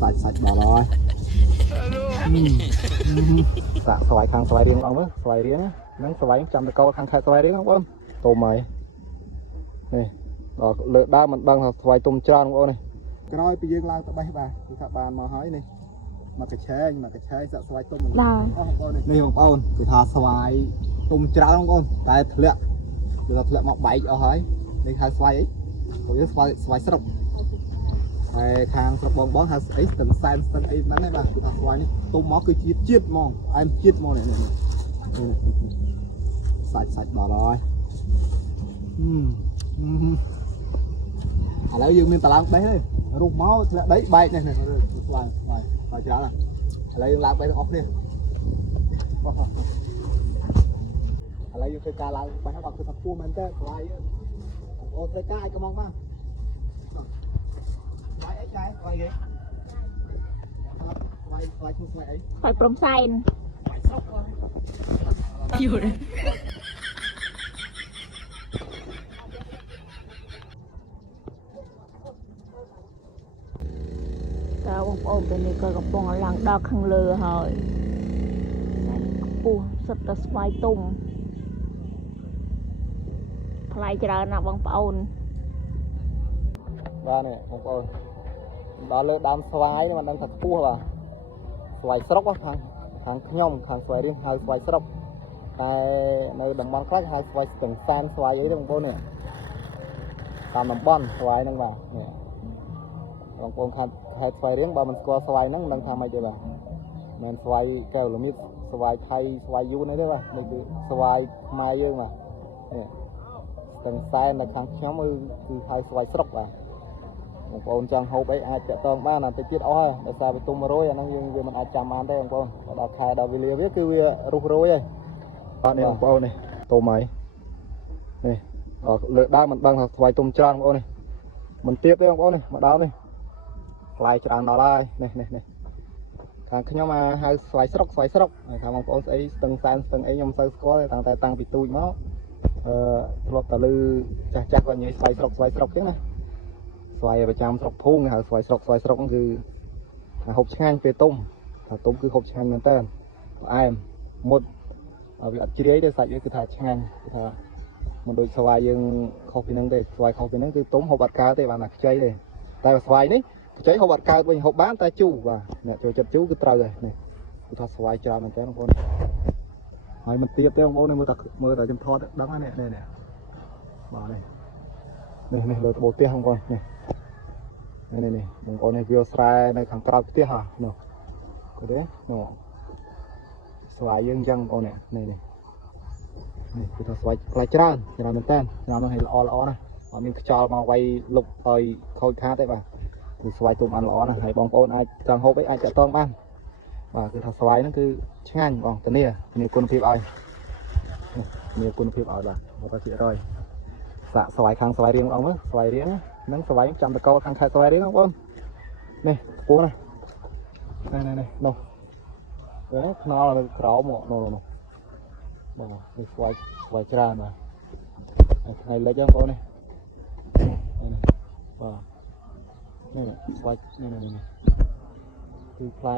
sạch sạch bỏ rồi dạ xoài thằng xoài riêng ông á xoài riêng nắng xoài trăm câu thằng khai xoài riêng không ông tôm mày này đó lợn đa mình bằng xoài tôm tròn ông này cái nói bây giờ lao tới bay bà thì các bạn mà hỏi này mà cái chế dạ xoài tôm này không ông thì thà xoài tôm tròn không ông tại lẹ mọc bảy ở hỏi đi khai xoài ấy rồi xoài sắp hàng sập bong bóng hàng ấy từng san từng ấy nắn này bà thằng xoài này tôm máu cứ chiết mong em chiết mong này sạch sạch bỏ rồi à lấy dương miền tà lang đấy rụt máu đấy bay này xoài chả là lấy dương lang bay ốc đi lấy dương cây cà lang bay nó cứ thằng cua mình thế xoài ô cây cà ai có mong mà phải prom signอยู่เลยตาបងប្អូនពេលនេះក៏កំពុងឡើងដល់ខាងលើហើយពោះសិតតែស្វាយទុំថ្លៃច្រើនណាស់បងប្អូនបាទនេះបងប្អូនដល់លើដើមស្វាយនេះមិនដឹងថាខ្ពស់បាទស្វាយស្រុកខាងខ្ញុំខាងស្វាយរៀងហៅស្វាយស្រុកតែនៅតំបន់ខ្លះហៅស្វាយស្ទឹងសានស្វាយអីទេបងប្អូននេះតាមតំបន់ស្វាយហ្នឹងបាទនេះបងប្អូនខាងខេត្តស្វាយរៀងបើមិនស្គាល់ស្វាយហ្នឹងមិនដឹងថាម៉េចទេបាទមិនស្វាយកែវល្មៀតស្វាយថៃស្វាយយូរនេះទេបាទនេះគឺស្វាយខ្មែរយើងបាទនេះស្ទឹងសែននៅខាងខ្ញុំគឺហៅស្វាយស្រុកបាទបងប្អូនចង់ហូបអីអាចតាក់ទងបានតែទៀតអស់ហើយដោយសារវាទុំ100អាហ្នឹងយើងវាមិនអាចចាំបានទេបងប្អូនដល់ខែដល់វេលាវាគឺវារុះរយហើយអត់នេះបងប្អូននេះទុំហើយនេះលើដើមមិនដឹងថាស្វាយទុំច្រើនបងប្អូននេះមិនទៀតទេបងប្អូននេះមកដល់នេះផ្លែច្រើនដល់ហើយនេះខាងខ្ញុំហៅស្វាយស្រុកហើយខាងបងប្អូនស្អីស្ទឹងសែនស្ទឹងអីខ្ញុំមិនសូវស្គាល់ទេតាំងពីទូចមកធ្លាប់តែឮចាស់គាត់និយាយស្វាយស្រុកចឹងណាស្វាយប្រចាំស្រុកភូមិគេហៅស្វាយស្រុកហ្នឹងគឺហូបឆ្ងាញ់ពេលទុំថាទុំគឺហូបឆ្ងាញ់មែនតើផ្អែមមុតវាអត់ជ្រាយទេសាច់វាគឺថាឆ្ងាញ់គឺថាមិនដូចស្វាយយើងខុសពីហ្នឹងទេស្វាយខុសពីហ្នឹងគឺទុំហូបអត់កើតទេបានតែខ្ចីទេតែស្វាយនេះខ្ចីហូបអត់កើតវិញហូបបានតែជូរបាទអ្នកចូលចិត្តជូរគឺត្រូវហើយនេះគឺថាស្វាយច្រើនមែនតើបងប្អូនហើយមិនទៀតទេបងប្អូនមើលតែខ្ញុំថតដឹងហ្នឹងនេះបាទនេះលើត្បូងផ្ទះបងប្អូននេះបងប្អូននេះវាស្រែនៅខាងក្រៅផ្ទះហ่าនោះក៏ទេនោះស្វាយយើងអញ្ចឹងបងប្អូននេះគឺថាស្វាយផ្លែច្រើនមែនតើឆ្នាំនោះឲ្យល្អណាស់អត់មានខ្យល់មកវាយលុបឲ្យខូចខាតទេបាទគឺស្វាយទុំអានល្អណាស់ហើយបងប្អូនអាចចង់ហូបអីអាចតាក់ទងបានបាទគឺថាស្វាយហ្នឹងគឺឆ្ងាញ់បងធានាគុណភាពឲ្យធានាគុណភាពឲ្យបាទ100%សាក់ស្វាយខាងស្វាយរៀងបងមើលស្វាយរៀងហ្នឹងស្វាយចាំតកោខាងខេត្តស្វាយរៀងបងប្អូននេះខ្ពស់ណានេះនោះខ្នល់នៅក្រោមមកនោះបងនេះស្វាយច្រើនបាទថ្ងៃលិចបងប្អូននេះបាទនេះស្វាយនេះគឺផ្លែ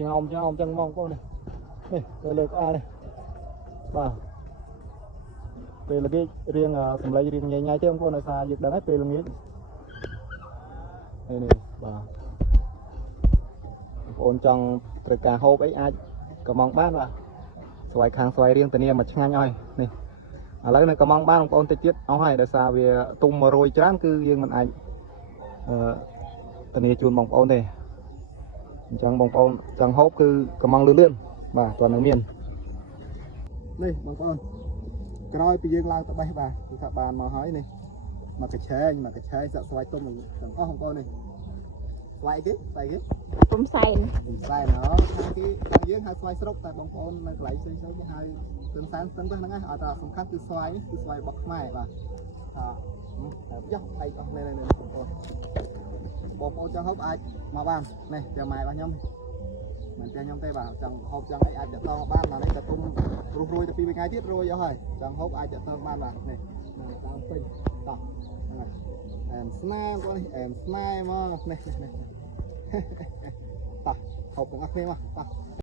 ចោមចឹងបងប្អូននេះទៅលើក្បាលនេះបាទពេលល្ងាចរៀងសម្លេងរៀងញ៉ៃទេបងប្អូនដោយសារយើងដឹងហើយពេលល្ងាចនេះបាទបងប្អូនចង់ត្រូវការហូបអីអាចកំងបានបាទស្វាយខាងស្វាយរៀងធានាមកឆ្ងាញ់ហើយនេះឥឡូវនៅកំងបានបងប្អូនតិចទៀតអស់ហើយដោយសារវាទុំ100ច្រើនគឺយើងមិនអាចធានាជូនបងប្អូនទេអញ្ចឹងបងប្អូនចង់ហូបគឺកំងលឿនបាទតើនឹងមាននេះបងប្អូនក្រោយពីយើងឡើងទៅបេះបាទគឺថាបានមកហើយនេះមកកញ្ឆែងសាក់ស្វាយទុំទាំងអស់បងប្អូននេះស្វាយគេព្រំសែនខាងយើងហៅស្វាយស្រុកតែបងប្អូននៅកន្លែងផ្សេងគេហៅស្ទឹងសែនស្ទឹងទៅហ្នឹងអត់តែសំខាន់គឺស្វាយនេះគឺស្វាយរបស់ខ្មែរបាទថាយោឯអស់នេះបងប្អូនចង់ហូបអាចមកបាននេះចាំម៉ែរបស់ខ្ញុំមិនតែខ្ញុំទេបាទចង់ហូបចង់អីអាចទៅតបានបាទនេះតែទុំរុះរួយទៅ2ថ្ងៃទៀតរួយអស់ហើយចង់ហូបអាចទៅតបានបាទនេះដើមពេញតោះហ្នឹងហើយអែមស្នេហ៍បងនេះអែមស្នេហ៍មកនេះ ป่ะหอบถึงอักนี่มาป่ะ